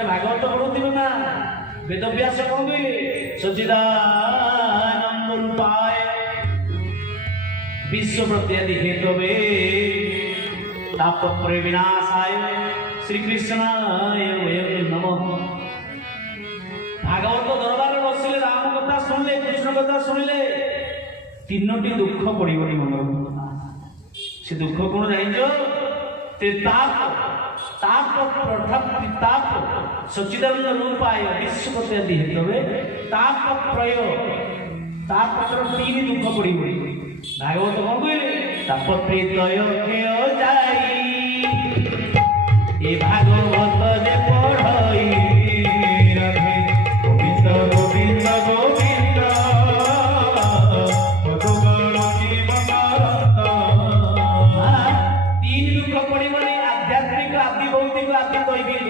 तमें भागवत पढ़ुथिबे ना वेदव्यास कौन कहले सच्चिदानंद रूपाय विश्व प्रत्यादि हेतवे तापत्रय विनाशाय श्री कृष्णाय नमः। भागवत दरबार बसिले राम कथा सुनले कृष्ण कथा सुनले तीनोटी दुख पड़ोनी मन से दुख कौन जाइयो त्रिताप ताप ताप सच्चिदानंद रूपाय विश्व प्रत्यादि हेतवे तापत्रय तापत्र तीन दुख पड़ोनी भागवत कौन कहले तापत्रय क्षय जाई ए भागवत जे पढ़ई रहे गोविंद गोविंद गोविंद मधुगण तीन दुख पड़े आध्यात्मिक आदि भौतिक आदि दैविक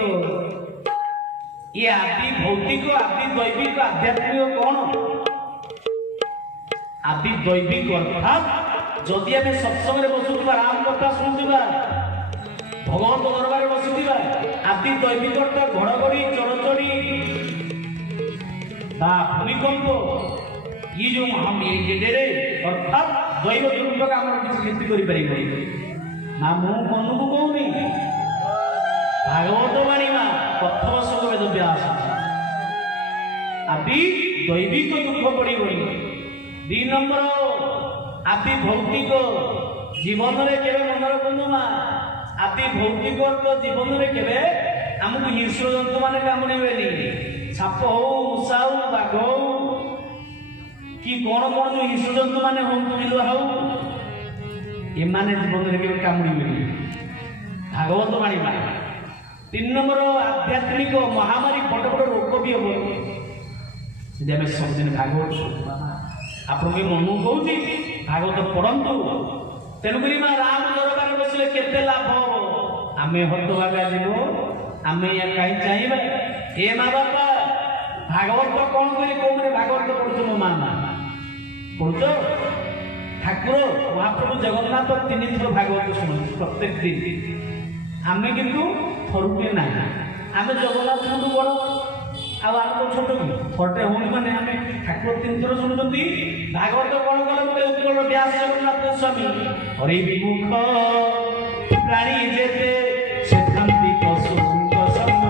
ये आदि भौतिक आदि दैविक आध्यात्मिक कौन आदि दैविक अर्थात जदि आम सत्संग बसुवा राम कथा शुणुवा भगवत दरबार बसुवा आदि दैविक अर्थात घड़घड़ी चढ़चढ़ी भूमिकंप ये जो ये अर्थात दैव दुर्योग आम किसी क्षति कर ना मु मन को कहूनी भागवत बाणी प्रथम श्लोक वेदव्यास आदि दैविक दुख पड़ोनी 2 नंबर आदि भौतिक जीवन में केवे मन रखु माँ आदि भौतिक जीवन में केवे आमको हिंस्र जंतु मैंने कामुड़े साप हो मूषा हो बाघ हो कि कौन कौन जो हिंस्र जंतु मैंने हूँ बिलुआ हो एमाने जीवन में केवे कामुड़े भागवत बाणी 3 नंबर आध्यात्मिक महामारी बड़ बड़ रोग भी हम सबदिन भागवत आपण के मन कहूँ भागवत पढ़ु तेणुक राम दरबार बसले केते लाभ आम हतभागा जीव आम कहीं चाहिए ए माँ बापा भागवत कौन करी कौन भागवत पढ़ु मो माँ पढ़ुच ठाकुर महाप्रभु जगन्नाथ 3 थर भागवत शुणु प्रत्येक दिन आम किंतु थरुटे ना आम जगन्नाथ बड़ आम छोट थरटे होनी माने आम ठाकुर 3 थर शुणुंट भागवत कौन कले बोले उत्कल व्यास जगन्नाथ स्वामी हरि विमुख प्राणी जेते से शांति पशुंक संग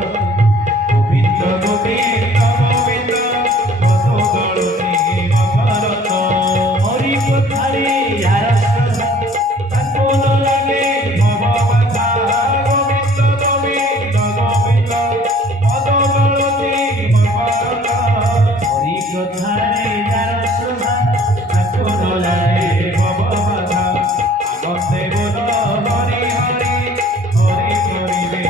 गोविंद गोविंद गोविंद मधुगण भारत हरि कथारे यार ताको न लागे भवबथा गोविंद गोविंद गोविंद मधुगण भारत हरि कथारे यार श्रद्धा ताको न लागे भवबथा आनंदे बोल हरि हरि हरि करिबे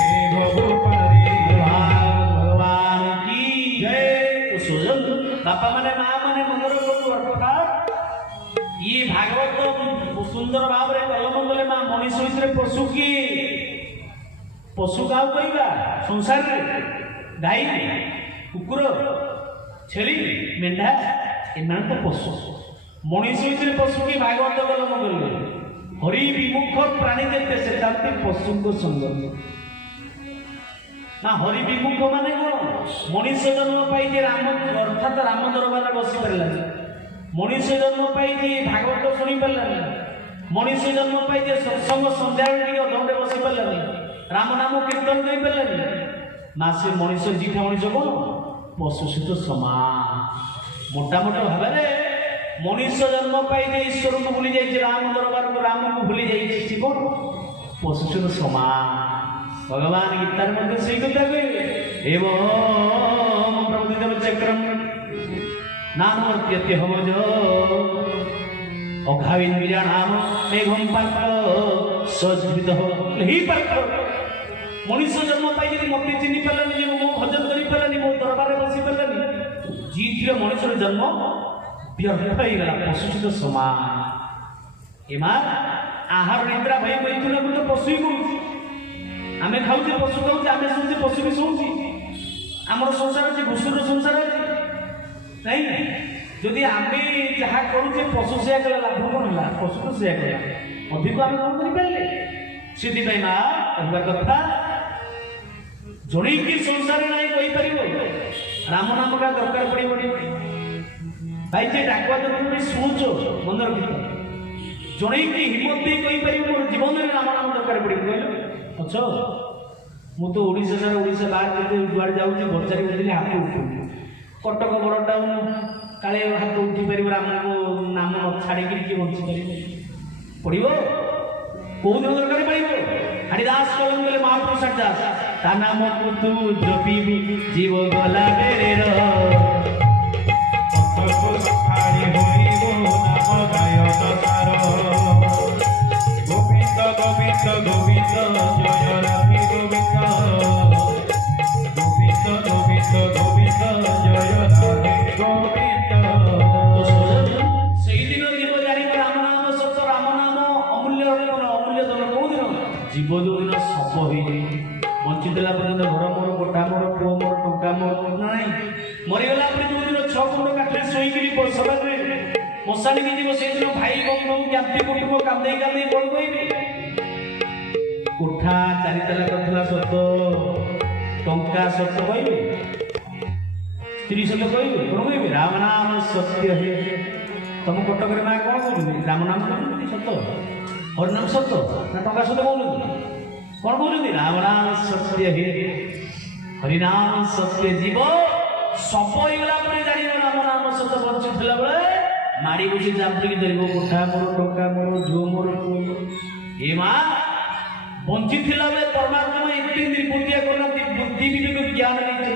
भगवान की जय। तो सुजन बापा माने माँ माने मनर अर्थात ये भागवत सुंदर भाव में कलम कले माँ मनीष हिसाब पशु की पशु क्या कहवा संसार गाई कुकुर छेली मेढ़ा एम तो पशु मनीष हिसाब पशु की भागवत कलम कले हरि विमुख प्राणी देते से पशु को संग ना हरि विमुख माने कौन मनीष जन्म पाई राम अर्थात राम दरबार बसी पारा मनीष जन्म पाई भागवत शुणी पारा मनीष जन्म पाई सत्संग सन्ध्या अधघंटे बसी पारा राम नाम कीर्तन कर पारा ना से मनीष जीठा मनीष कौन पशु सहित समान मोटा मोटा भाव मनीष जन्म पाई ईश्वर को भूली जाइए राम दरबार को राम को भूली जाइए कौन पशु सहित समान भगवान गीतार मध्य से कथा कहले एवं प्रभुदेव चक्रम नामर्त्यते हमज अघाविन्द्रिया नाम मेघम पात्र सजीवित ही पात्र मनीष जन्म पाई मत चिन्ह पारानी मो भजन कर पारानी मो दरबार बसी पारानी जी मनीष जन्म व्यर्थ होगा पशु सहित समान एमा आहार निद्रा भय मैथुन तो पशु ही कहूँ आमे खाऊचे पशु खाऊचे आमे शुचे पशु भी शुणुची आमर संसार अच्छे घुषुर संसार अच्छे नहीं जदि आमे जहाँ करुचे पशु से कला लाभ कौन है पशु तो से कला अधिक आम कौन कर माँ कहवा कथा ଜଣେଇକି ସଂସାର ନାହିଁ କହିପାରିବ ରାମ ନାମଟା ଦରକାର ପଡ଼ିବନି ଭାଇ ଯେ ଡାକୁଆ ଯଦି ତୁମେ ଶୁଣୁଛ ମନେ ରଖିଥ ଜଣେଇକି ହିମ୍ମତ ଦେଇ କହିପାରିବ ମୋର ଜୀବନରେ ରାମ ନାମ ଦରକାର ପଡ଼ିବ କହିଲ ଅଛ ମୁଁ ତ ଓଡ଼ିଶା ସାରା ଓଡ଼ିଶା ବାହାରେ ଯେତେ ଯୁଆଡ଼େ ଯାଉଛି ବଜାରେ ବୁଲିଲେ ହାତ ଉଠୁନି କଟକ ବଡ଼ ଟାଉନ କାଳେ ହାତ ଉଠି ପାରିବ ରାମକୁ ନାମ ଛାଡ଼ିକିରି କିଏ ବଞ୍ଚିପାରିବ ପଡ଼ିବ କୋଉଦିନ ଦରକାର ପଡ଼ିବ ହରିଦାସ କହିଲେ ମହାପୁରୁଷ ଦାସ ତା ନାମକୁ ତୁ ଜପିବୁ ଜୀବ ଗଲା ବେରେର জীব যৌদিন শব হয়ে বঞ্চিলা পর্যন্ত ঘর মোর কোঠা মোর পুଅ মোর টঙ্কা মোর নাই মরিগলা পরে যৌদিন 6 গুণ্ড কাঠরে শোইকি সবাই মশাণীকে যাব সেইদিন ভাই বন্ধু জ্ঞাতি কুটুম্ব কান্দেই কান্দেই বড় কইবে কোঠা চারিতলা করথিলা সত টঙ্কা সত কইবে স্ত্রী সত কইবে কোন কইবে রাম নাম সত্য হে তম কটকরে মা কোন কইবে রাম নাম সত্য হরিনাম সত্য না টঙ্কা সত্য কହୁଛନ୍ତି কোন কହୁଛନ୍ତି রাম নাম সত্য হে হরিনাম সত্য জীব সব হইগলা পরে জানিব রাম নাম সত্য বঞ্চিଥିଲା ବେଳେ ମାଡ଼ି ବସି ଚାମ୍ପିକି ଧରିବ କୋଠା ମୋର ଟଙ୍କା ମୋର ଝୁଅ ମୋର ଏ ମା ବଞ୍ଚିଥିଲା ବେଳେ ପରମାତ୍ମା ଏତେ ନିର୍ବୁଦ୍ଧିଆ କରୁନାହାନ୍ତି ବୁଦ୍ଧି ବିବେକ ଜ୍ଞାନ ଦେଇଛନ୍ତି